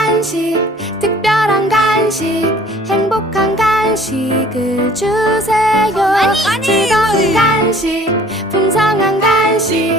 간식, 특별한 간식, 행복한 간식을 주세요. 즐거운 간식, 풍성한 간식.